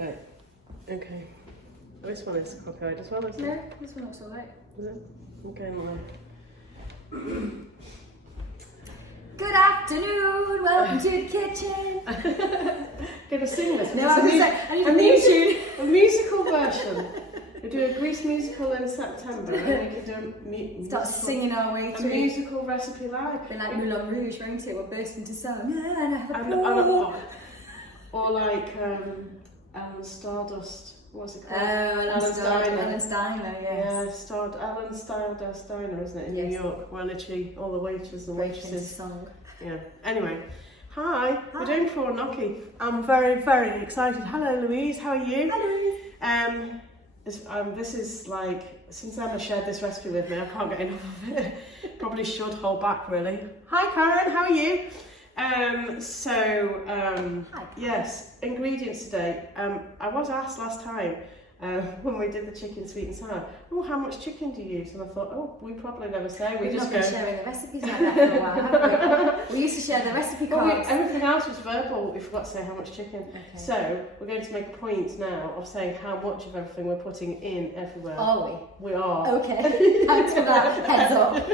Right. Okay. This one is cockeyed as well, isn't it? No, this one looks alright. Is it? Okay, mine. Good afternoon, welcome to the kitchen. Gonna sing this. No, It's I was like, I need a theme tune. a musical version. We do a Grease musical in September, and we could do a Start singing our way a through. musical recipe live. Been like Moulin Rouge, won't it? We'll burst into song. Or like Alan Stardust. What's it called? Alan's Diner, yes. Yeah, Alan Stardust Diner, isn't it, in Yes. New York? Where literally all the waiters and waitresses. Song. Yeah. Anyway, hi. We're doing prawn gnocchi. I'm very, very excited. Hello, Louise. How are you? Hello. This is like, since Emma shared this recipe with me, I can't get enough of it. Probably should hold back, really. Hi, Karen. How are you? Hi. Yes, ingredients today. I was asked last time when we did the chicken sweet and sour, oh, how much chicken do you use? And I thought, oh, we probably never say. We've just not been sharing the recipes like that for a while, have we? We used to share the recipe cards. Everything else was verbal. We forgot to say how much chicken. Okay. So we're going to make a point now of saying how much of everything we're putting in everywhere. Are we? We are. Okay. Thanks for that heads up.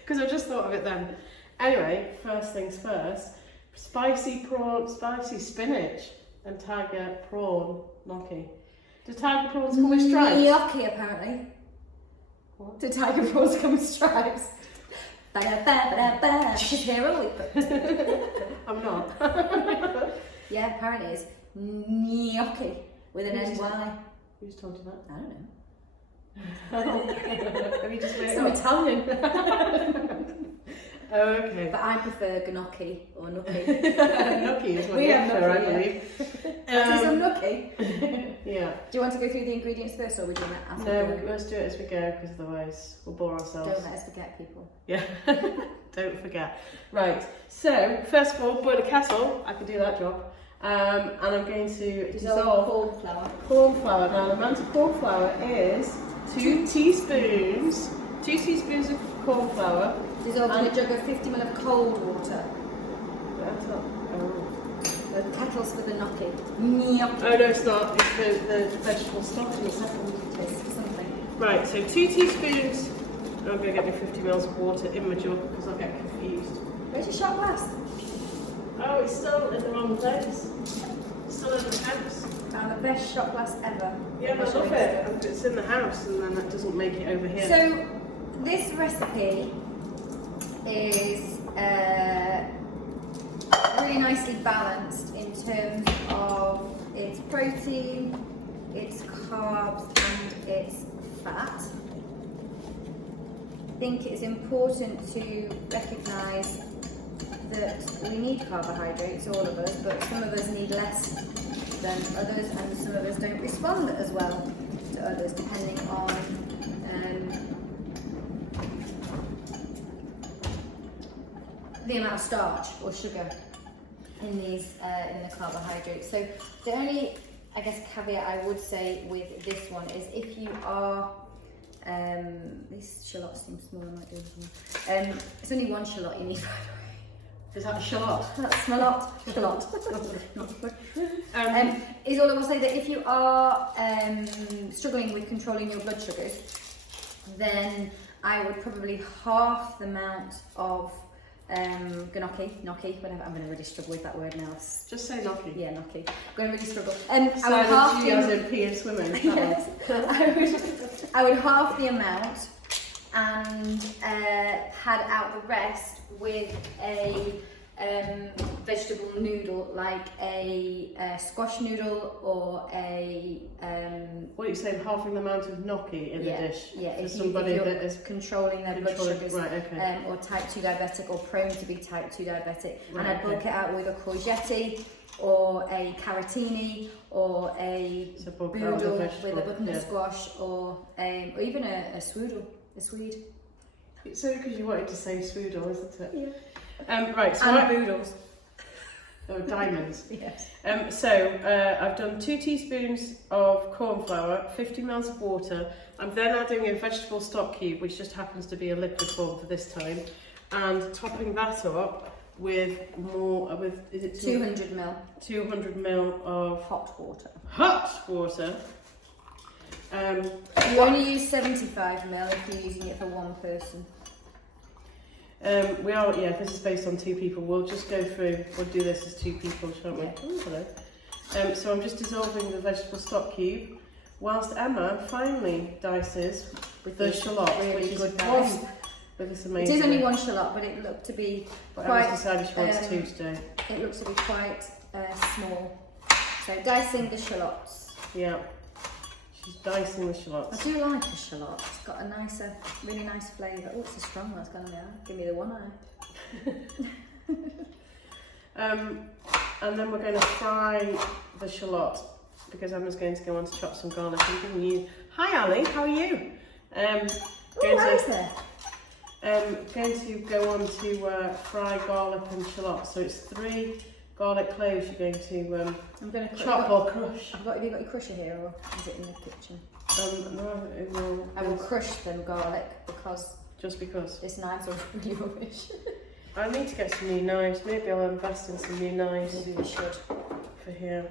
Because I just thought of it then. Anyway, first things first, spicy spinach and tiger prawn gnocchi. Do tiger prawns come with stripes? Gnocchi, apparently. What? Do tiger prawns come with stripes? Ba-da-ba-da-ba. She's here early. I'm not. Yeah, apparently it's gnocchi with an N-Y. Who's told you that? I don't know. Have you just made it Some up? Italian. Oh, okay. But I prefer gnocchi or gnocchi. Gnocchi is what We you have prefer, I gnocchi, believe. Some gnocchi. Yeah. Do you want to go through the ingredients first, or are we doing that as we No, go? let's do it as we go, because otherwise we'll bore ourselves. Don't let us forget, people. Yeah, don't forget. Right, so first of all, boil a kettle. I can do that job. And I'm going to dissolve corn flour. Now, the amount of corn flour is 2 teaspoons. 2 teaspoons of corn flour. Dissolved in a jug of 50 ml of cold water. That's not. Oh. The kettle's for the gnocchi. Oh no, it's not. It's the vegetable stock in the second. It's something. Right, so 2 teaspoons. I'm going to get me 50 ml of water in my jug because I'll get confused. Where's your shot glass? Oh, it's still in the wrong place. It's still in the house. Found the best shot glass ever. Yeah, I love it. It's in the house and then that doesn't make it over here. So, this recipe is really nicely balanced in terms of its protein, its carbs and its fat. I think it's important to recognise that we need carbohydrates, all of us, but some of us need less than others and some of us don't respond as well to others depending on the amount of starch or sugar in these in the carbohydrates. So the only, I guess, caveat I would say with this one is if you are these shallots seem small, I might do this one. It's only 1 shallot you need, by the way. Is that a shallot? That's shallot. Is all I will say that if you are struggling with controlling your blood sugars, then I would probably half the amount of gnocchi, whatever. I'm going to really struggle with that word now. Just say gnocchi. Yeah, gnocchi. I'm going to really struggle. I would half G as in P and swimming. Yes. I would half the amount and pad out the rest with a vegetable noodle, like a squash noodle or a. What are you saying? Halving the amount of gnocchi in the dish? Yeah, for if somebody you're that is controlling their blood sugars, right, okay. or type 2 diabetic or prone to be type 2 diabetic, Right, and I'd bulk it out with a courgette or a carotini or a boodle with a butternut squash or even a swede. It's only because you wanted to say swoodle, isn't it? Yeah. Right, so and boodles. Oh, diamonds. Yes. I've done 2 teaspoons of corn flour, 50 ml of water. I'm then adding a vegetable stock cube, which just happens to be a liquid form for this time, and topping that up with more, is it 200 ml. 200 ml of hot water. Hot water. You only use 75 ml if you're using it for one person. This is based on 2 people. We'll just go through, we'll do this as 2 people, shan't we? Yeah. Oh, hello. So I'm just dissolving the vegetable stock cube, whilst Emma finely dices the shallot, really which is good one dice. with this It amazing. is only 1 shallot, but it looked to be But quite. Emma's decided she wants 2 today. It looks to be quite small. So dicing the shallots. Yeah. She's dicing the I shallots. do like a shallot. It's got a nicer, really nice flavour. Oh, it's a strong one. It's gone in the eye. Give me the one eye. And then we're going to fry the shallot because Emma's going to go on to chop some garlic. I'm giving you. Hi Ali, how are you? Oh, how's there? Going to go on to fry garlic and shallot. So it's 3 garlic cloves you're going to I'm going to chop or crush. Have you got your crusher here, or is it in the kitchen? No, it will. I will crush them garlic because Just because. this knife's are really rubbish. I need to get some new knives. Maybe I'll invest in some new knives Maybe we should. for here.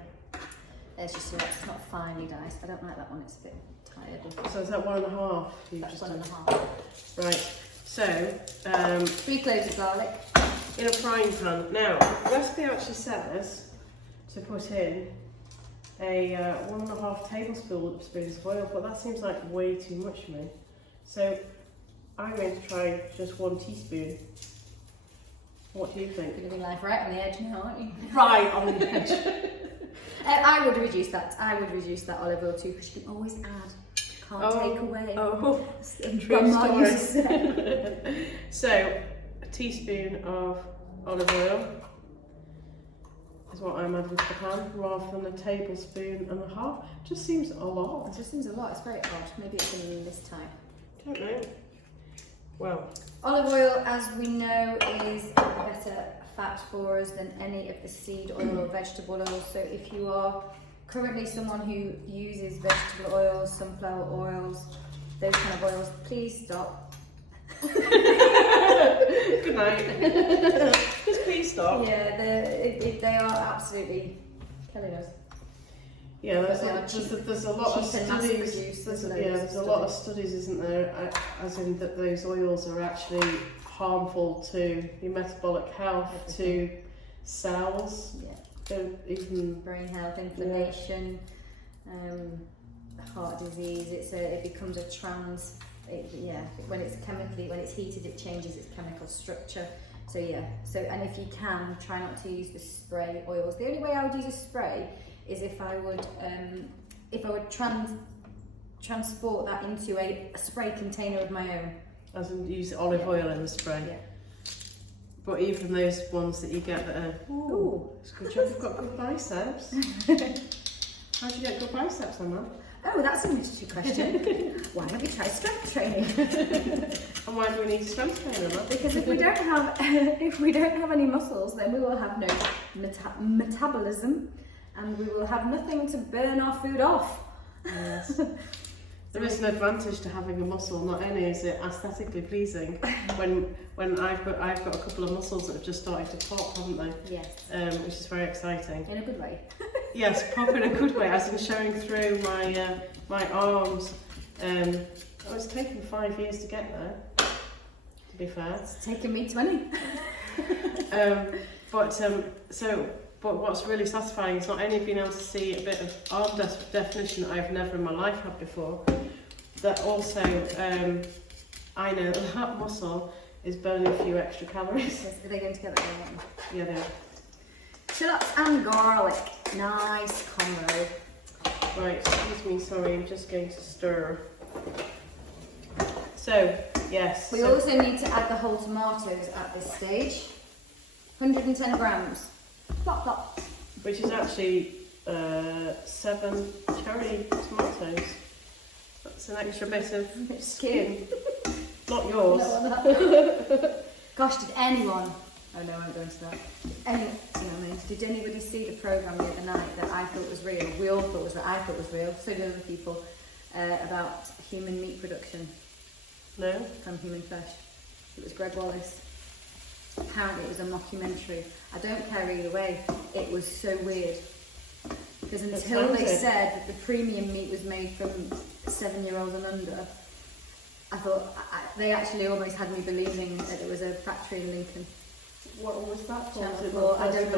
There's just it's not finely diced. I don't like that one. It's a bit tired. So is that 1.5? You've That's just 1.5. Right. So 3 cloves of garlic. in a frying pan. Now the recipe actually says to put in a 1.5 tablespoons of oil, but that seems like way too much for me. So I'm going to try just 1 teaspoon. What do you think? You're living life right on the edge now, aren't you? Right on the edge. I would reduce that. I would reduce that olive oil too, because you can always add. Can't take away. Oh, And true Grandma story. used to say. So a teaspoon of olive oil is what I'm adding to the pan, rather than a tablespoon and a half. Just seems a lot. It just seems a lot. It's very odd. Maybe it's in this type. Don't know. Well, Olive oil, as we know, is a better fat for us than any of the seed oil or vegetable oil. So if you are currently someone who uses vegetable oils, sunflower oils, those kind of oils, please stop. good night. Just please stop. Yeah, they are absolutely killing us. Yeah, there's a lot of cheap and mass studies. produced, There's a lot of studies, isn't there? As in that those oils are actually harmful to your metabolic health, to cells, even brain health, inflammation, heart disease. It becomes a trans. When it's heated, it changes its chemical structure. So and if you can, try not to use the spray oils. The only way I would use a spray is if I would transport that into a spray container of my own. as in use olive oil in the spray. Yeah. But even those ones that you get that are, it's a good job you've got good biceps. How do you get good biceps, Emma? Oh, that's an interesting question. Why have you tried strength training? And why do we need strength training, Emma? Because if we don't have any muscles, then we will have no metabolism, and we will have nothing to burn our food off. Yes. There is an advantage to having a muscle. Not only is it aesthetically pleasing, when I've got a couple of muscles that have just started to pop, haven't they? Yes. Which is very exciting. In a good way. Yes, pop in a good way, as in showing through my my arms. It's taken 5 years to get there, to be fair. It's taken me 20. But what's really satisfying is not only being able to see a bit of arm definition that I've never in my life had before, that also I know that muscle is burning a few extra calories. Yes, are they going together? Yeah, they are. Shallots and garlic. Nice combo. Right, excuse me, sorry, I'm just going to stir. So, yes. We also need to add the whole tomatoes at this stage. 110 grams. Plop, plop. Which is actually 7 cherry tomatoes. That's an extra bit of skin. Not yours. Gosh, did anyone... Oh no, I won't go into that. Did anybody see the programme the other night that I thought was real? We all thought was that I thought was real. So did other people, about human meat production. No? From human flesh. It was Greg Wallace. apparently it was a mockumentary. I don't care either way. It was so weird. Because until they said that the premium meat was made from 7-year-olds and under, I thought they actually almost had me believing that it was a factory in Lincoln. What was that for? Well, I don't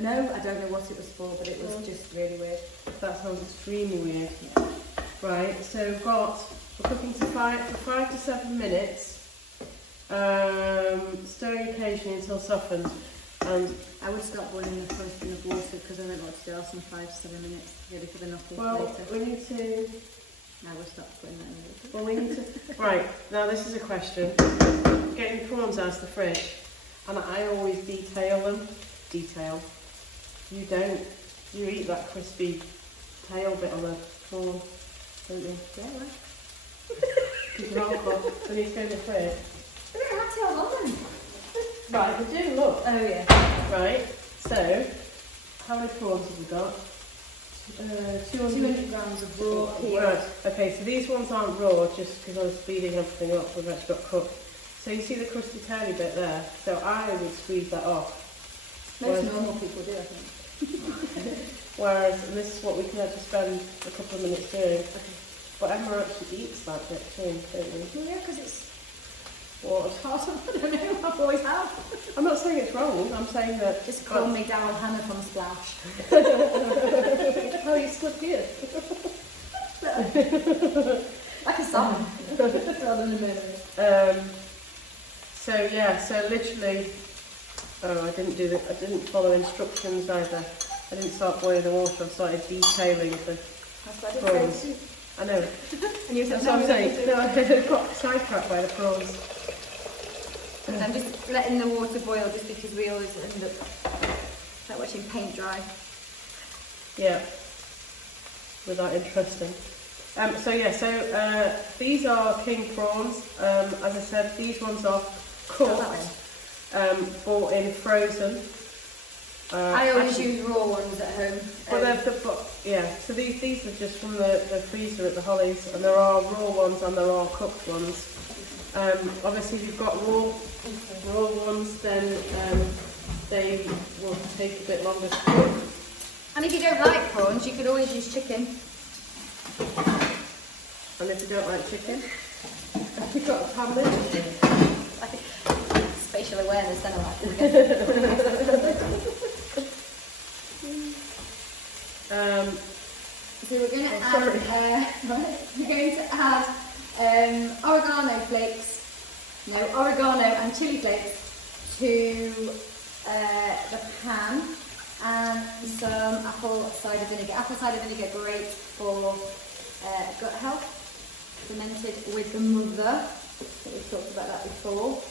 know what it was for, but it was just really weird. That sounds extremely weird. Yeah. Right, so we're cooking for 5 to 7 minutes, stirring occasionally until softened. And I would start boiling the first thing of water because I don't like to do else in 5 to 7 minutes, ready for the gnocchi later. We need to... I will start putting that in later. Well, we need to... Right, now this is a question. Getting prawns out of the fridge, and I always detail them. Detail. You don't. You eat that crispy tail bit on the prawn, don't you? Yeah, right. Because you're alcohol, so you need to go in the fridge. I don't have tails on them. Right, we do, look. Oh yeah. Right, so, how many prawns have we got? 200 grams of raw peel. Right, okay, so these ones aren't raw just because I was speeding everything up, we've actually got cooked. So you see the crusty taily bit there? So I would squeeze that off. Most normal people do, I think. Whereas this is what we can actually spend a couple of minutes doing. Okay. But Emma actually eats that bit too, don't you? Well, yeah, because it's What? part of, I don't know, I've always have. I'm not saying it's wrong, I'm saying that... Just call me Daryl Hannah from Splash. Oh, you slipped here. Like a song. Rather than a memory. So yeah, so literally, I didn't follow instructions either. I didn't start boiling the water, I started detailing the That's what I prawns. did. I know. And you said, That's what I'm saying. No, I got sidetracked by the prawns. I'm just letting the water boil just because we always end up like watching paint dry. Yeah. Was that interesting? These are king prawns. As I said, these ones are cooked, bought in frozen. I always use raw ones at home. So these are just from the freezer at the Hollies, and there are raw ones and there are cooked ones. Obviously, if you've got raw ones, then they will take a bit longer to cook. And if you don't like prawns, you could always use chicken. And if you don't like chicken, you've got a pan with Spatial awareness, then I like it. So we're going to add oregano and chili flakes to the pan, and some apple cider vinegar. Apple cider vinegar, great for gut health. Fermented with the mother. We've talked about that before.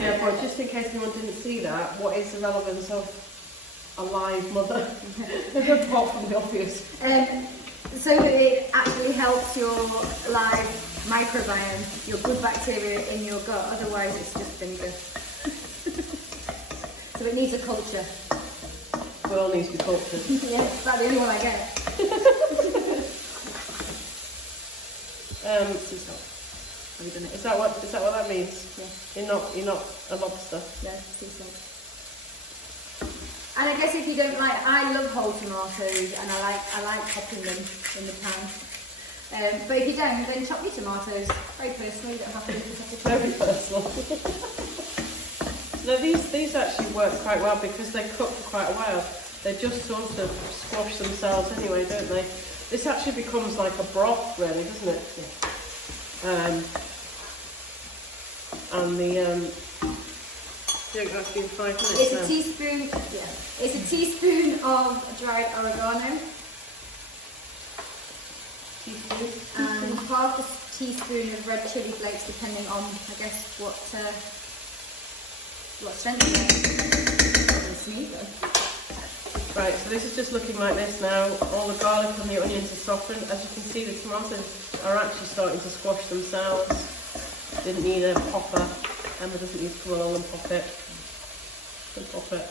Yeah, but just in case anyone didn't see that, what is the relevance of a live mother? Apart from the obvious. So it actually helps your live microbiome, your good bacteria in your gut, otherwise it's just vinegar. So it needs a culture. It all needs to be cultured. Yeah, that's the only one I get. Sea salt. Have you done it? Is that what that means? Yeah. You're not a lobster. No, sea salt. And I guess if you don't like, I love whole tomatoes, and I like chopping them in the pan. But if you don't, then chop your tomatoes. Very personal, you don't have to do this. Very personal. No, these actually work quite well because they cook for quite a while. They just sort of squash themselves anyway, don't they? This actually becomes like a broth, really, doesn't it? Yeah. And the I think that's been 5 minutes It's now. a teaspoon. Yeah, it's a teaspoon of dried oregano. Teaspoon. And half a teaspoon of red chili flakes, depending on, I guess, what strength you have. Right, so this is just looking like this now. All the garlic and the onions are softened. As you can see, the tomatoes are actually starting to squash themselves. Didn't need a popper. Emma doesn't need to come along and pop it. Can pop it.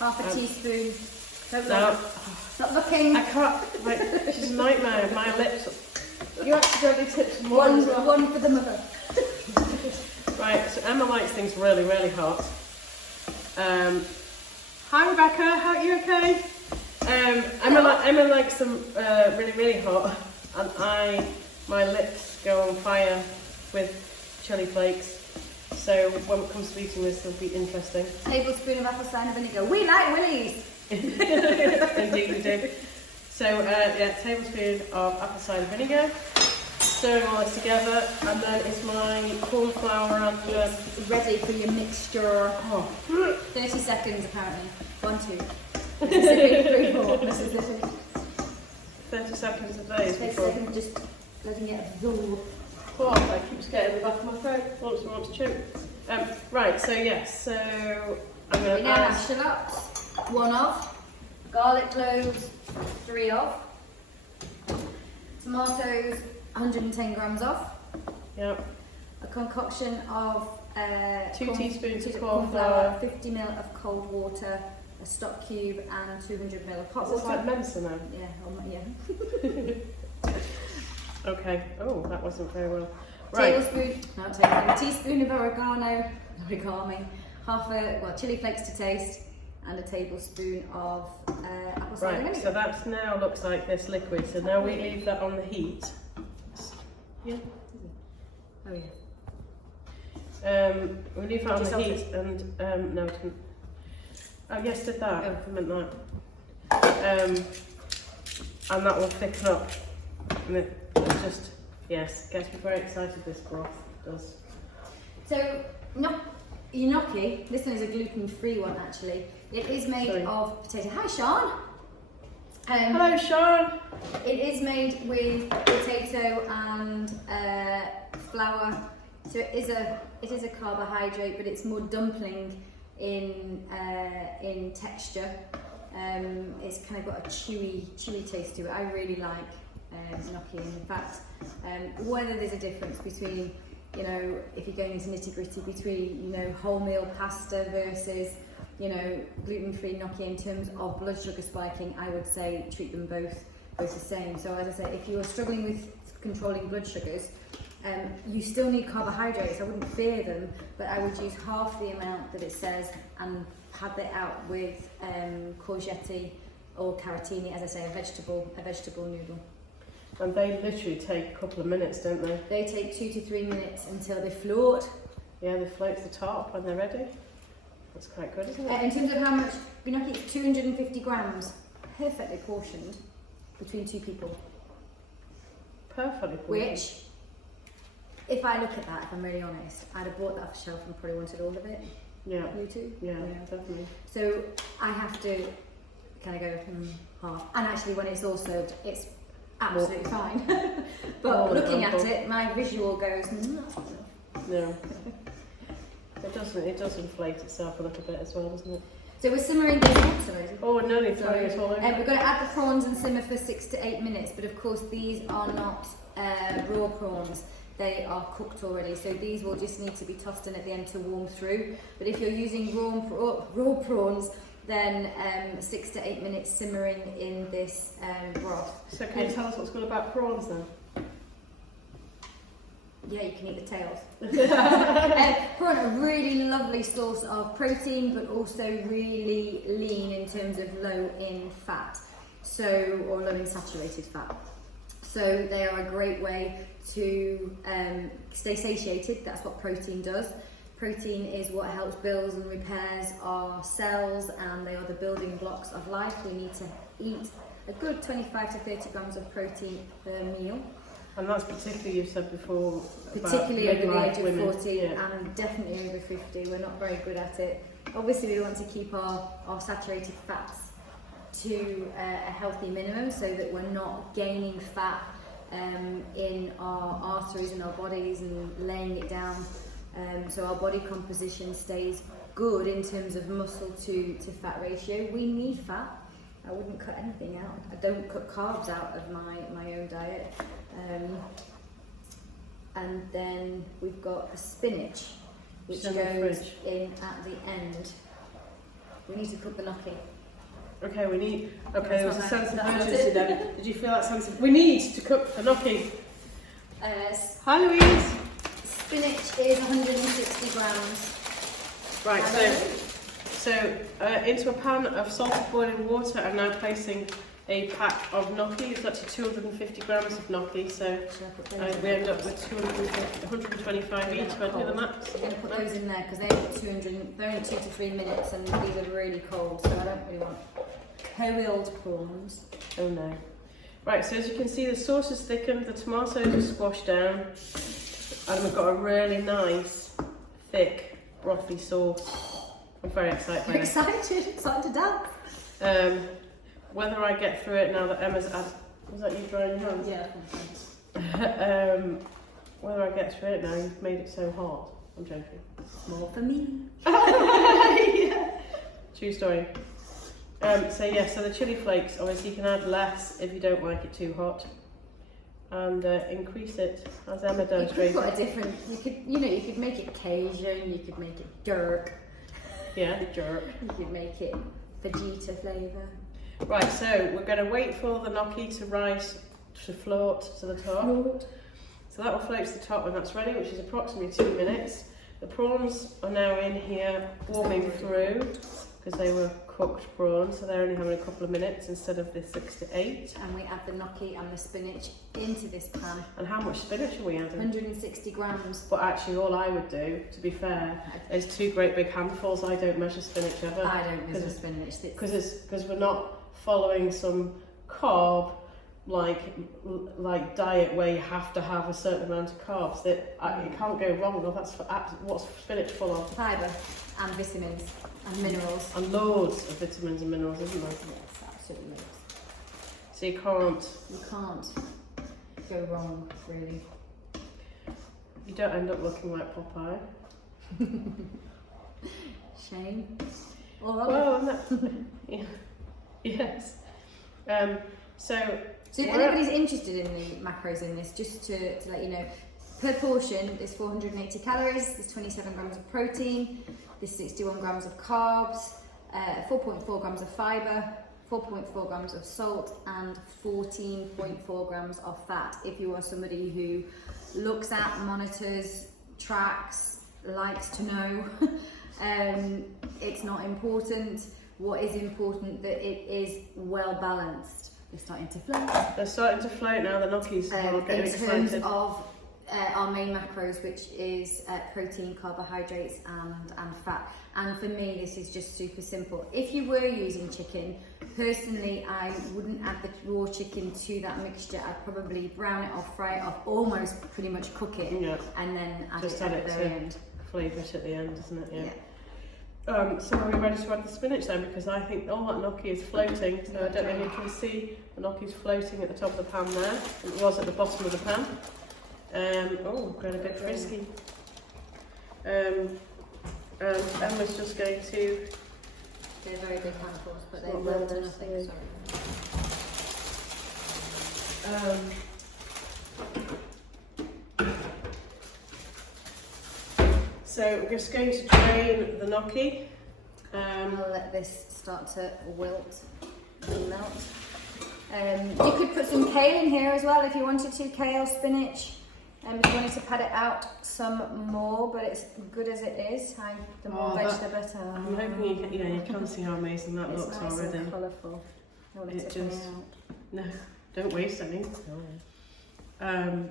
Half a teaspoon. No. Stop looking. I can't. Like, she's a nightmare. My lips. You accidentally tipped some more. One for the mother. Right, so Emma likes things really, really hot. Hi Rebecca, how are you okay? Emma likes them really, really hot, and my lips go on fire with chili flakes. So when it comes to eating this, it'll be interesting. Tablespoon of apple cider vinegar. We like willies. Indeed we do. So yeah, tablespoon of apple cider vinegar. Stirring all this together, and then it's my corn flour and it's ready for your mixture. Oh. 30 seconds apparently. 1, 2. Mississippi, 3, 4. Mississippi. 30 seconds a day. 30 seconds, just letting it absorb. Oh, I keep getting the back of my throat. Want to choke. Right, so yes, so I'm going to now add have shallots, 1 of, garlic cloves, 3 of, tomatoes, 110 grams of, yep. a concoction of 2 teaspoons of corn flour, 50 ml of cold water, a stock cube, and 200 ml of hot Is this water. like medicine then? Yeah, yeah. Okay. Oh, that wasn't very well. Right. A teaspoon of origami, chili flakes to taste, and a tablespoon of apple cider Right. vinegar. So that now looks like this liquid. So now we leave that on the heat. Yeah. Oh yeah. We leave that on the heat, and no, it didn't. Oh yes, did that. I meant that. And that will thicken up. And it just, yes, gets me very excited, this broth does. So, gnocchi, this one is a gluten-free one actually. It is made of potato. Hi Sean! Hello Sean! It is made with potato and flour. So it is a carbohydrate, but it's more dumpling in texture. It's kind of got a chewy taste to it. I really like gnocchi. In fact, whether there's a difference between, you know, if you're going into nitty-gritty between, you know, wholemeal pasta versus, you know, gluten-free gnocchi in terms of blood sugar spiking, I would say treat them both the same. So as I say, if you are struggling with controlling blood sugars, you still need carbohydrates. I wouldn't fear them, but I would use half the amount that it says and pad it out with courgette or carotini, as I say, a vegetable noodle. And they literally take a couple of minutes, don't they? They take 2 to 3 minutes until they float. Yeah, they float to the top when they're ready. That's quite good, isn't it? In terms of how much gnocchi, 250 grams, perfectly portioned between 2 people. Perfectly portioned. Which, if I look at that, if I'm really honest, I'd have bought that off the shelf and probably wanted all of it. Yeah. You too? Yeah, definitely. So I have to kind of go half. And actually, when it's all served, it's absolutely fine. But looking at it, my visual goes, that's not enough. No. It does inflate itself a little bit as well, doesn't it? So we're simmering this. Oh, no, they're throwing it all over. We're going to add the prawns and simmer for 6 to 8 minutes, but of course these are not raw prawns. They are cooked already, so these will just need to be tossed in at the end to warm through. But if you're using raw prawns, then 6 to 8 minutes simmering in this broth. So can you tell us what's good about prawns then? Yeah, you can eat the tails. Prawn, a really lovely source of protein, but also really lean in terms of low in fat, or low in saturated fat. So they are a great way to stay satiated. That's what protein does. Protein is what helps build and repairs our cells, and they are the building blocks of life. We need to eat a good 25 to 30 grams of protein per meal. And that's particularly, you've said before, particularly over the age of women. 40, yeah. And definitely over 50. We're not very good at it. Obviously, we want to keep our saturated fats to a healthy minimum, so that we're not gaining fat in our arteries and our bodies and laying it down. So our body composition stays good in terms of muscle to fat ratio. We need fat. I wouldn't cut anything out. I don't cut carbs out of my own diet. And then we've got a spinach, which goes in at the end. We need to cook the gnocchi. Okay, there was a sense of urgency then. Did you feel that sense of, we need to cook the gnocchi? Hi Louise! spinach is 160 grams. Right, so into a pan of salted boiling water, I'm now placing a pack of gnocchi. It's actually 250 grams of gnocchi, so we end up with 125 each. If I do the maths. I'm going to put those in there because they're only 2 to 3 minutes, and these are really cold, so I don't really want cold prawns. Oh no. Right, so as you can see, the sauce is thickened, the tomatoes are squashed down, and we've got a really nice, thick, brothy sauce. I'm very excited. I'm excited to dance. Whether I get through it now that Emma's added... Was that you drying your hands? Yeah. Whether I get through it now, you've made it so hot. I'm joking. More for me. Yeah. True story. So the chili flakes, obviously you can add less if you don't like it too hot, and increase it as Emma does. You could put a different. You could make it Cajun. You could make it jerk. Yeah, jerk. You could make it vegeta flavour. Right, so we're going to wait for the gnocchi to rise, to float to the top. So that will float to the top when that's ready, which is approximately 2 minutes. The prawns are now in here warming through because they were cooked prawns, so they're only having a couple of minutes instead of the 6 to 8. And we add the gnocchi and the spinach into this pan. And how much spinach are we adding? 160 grams. But actually all I would do, to be fair, is 2 great big handfuls. I don't measure spinach ever. I don't measure spinach. Because we're not following some carb like diet where you have to have a certain amount of carbs. That it can't go wrong. Well, that's what's spinach full of? Fibre and vitamins and minerals. And loads of vitamins and minerals, isn't there? Yes, absolutely loads. So you can't go wrong, really. You don't end up looking like Popeye. Shame. All right. Well, yeah. Yes. So if anybody's interested in the macros in this, just to let you know, per portion there's 480 calories, there's 27 grams of protein, there's 61 grams of carbs, 4.4 grams of fibre, 4.4 grams of salt, and 14.4 grams of fat. If you are somebody who looks at, monitors, tracks, likes to know, it's not important. What is important that it is well balanced. They're starting to float. They're starting to float now. The gnocchis are getting excited. In terms of our main macros, which is protein, carbohydrates, and fat. And for me, this is just super simple. If you were using chicken, personally, I wouldn't add the raw chicken to that mixture. I'd probably brown it off, fry it off, almost pretty much cook it, and then add it at the very end. Flavour it at the end, isn't it? Yeah. So are we ready to add the spinach then? Because I think all that gnocchi is floating, so I don't know if you can see the gnocchi's floating at the top of the pan there. It was at the bottom of the pan. Going a bit frisky. And Emma's just going to... They're very big handfuls, but they're well done, I think, sorry. So we're just going to drain the gnocchi. I'll let this start to wilt and melt. You could put some kale in here as well if you wanted to, kale, spinach. If you wanted to pad it out some more, but it's good as it is. The more veg, the better. I'm hoping you can see how amazing that looks nice already. It's colourful. No, don't waste any.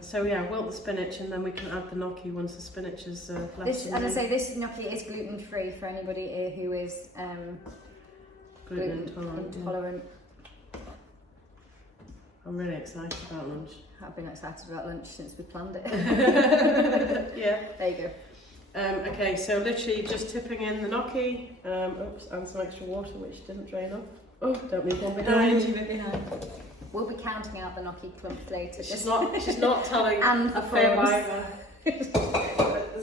So wilt the spinach and then we can add the gnocchi once the spinach is left. As I say, this gnocchi is gluten free for anybody who is gluten intolerant. I'm really excited about lunch. I've been excited about lunch since we planned it. Yeah. There you go. Okay, so literally just tipping in the gnocchi, and some extra water which didn't drain off. Oh, don't leave one behind. We'll be counting out the gnocchi clumps later. She's not telling and a fair either.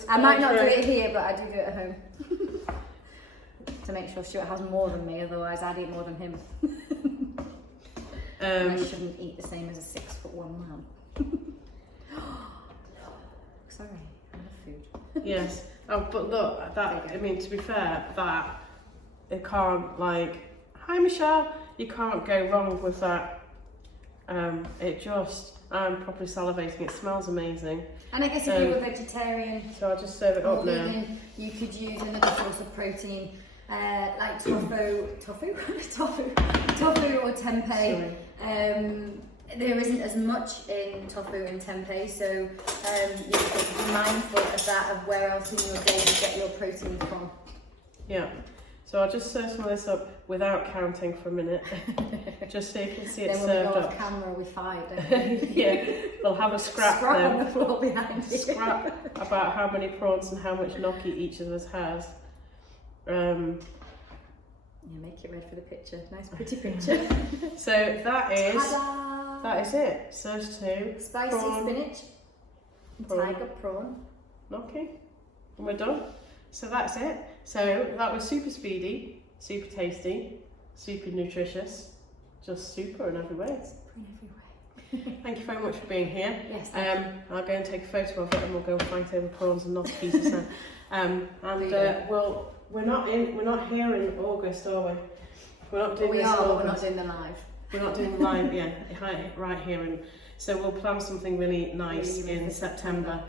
I might not do it here, but I do it at home. To make sure Stuart has more than me, otherwise I'd eat more than him. I shouldn't eat the same as a 6'1" man. Sorry, I love food. Yes. But look, to be fair, it can't hi Michelle, you can't go wrong with that I'm properly salivating. It smells amazing. And I guess if you were vegetarian so I'll just serve it up now. vegan, you could use another source of protein, like tofu or tempeh. There isn't as much in tofu and tempeh, so you have to be mindful of that, of where else in your day you get your protein from. Yeah. So I'll just serve some of this up without counting for a minute, just so you can see it served up. Then when we go off camera, we fight, don't we? Yeah, they'll have a scrap then. On the floor behind you. Scrap about how many prawns and how much gnocchi each of us has. Yeah, make it red for the picture. Nice pretty picture. So that is Ta-da! that is it. So it's two Spicy prawn, spinach, tiger prawn. gnocchi, and we're done. So that's it. So that was super speedy, super tasty, super nutritious, just super in every way. Thank you very much for being here. Yes. I'll go and take a photo of it, and we'll go and fight over prawns and gnocchi pieces now. We're not here in August, are we? We're not doing this in August. We're not doing the live. We're not doing the live, yeah, right here. And so we'll plan something really nice in September.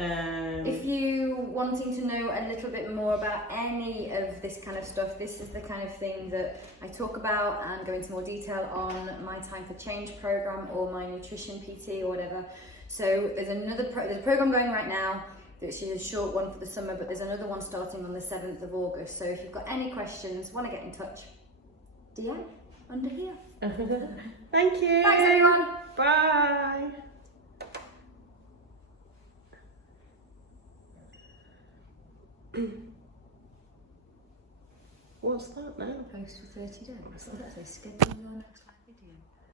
If you wanting to know a little bit more about any of this kind of stuff, this is the kind of thing that I talk about and go into more detail on my Time for Change program or my nutrition PT or whatever. So there's there's a program going right now, which is a short one for the summer, but there's another one starting on the 7th of August. So if you've got any questions, want to get in touch, DM under here. Thank you. Thanks everyone. Bye. What's that now? Post for 30 days. What's that say? Schedule your next live.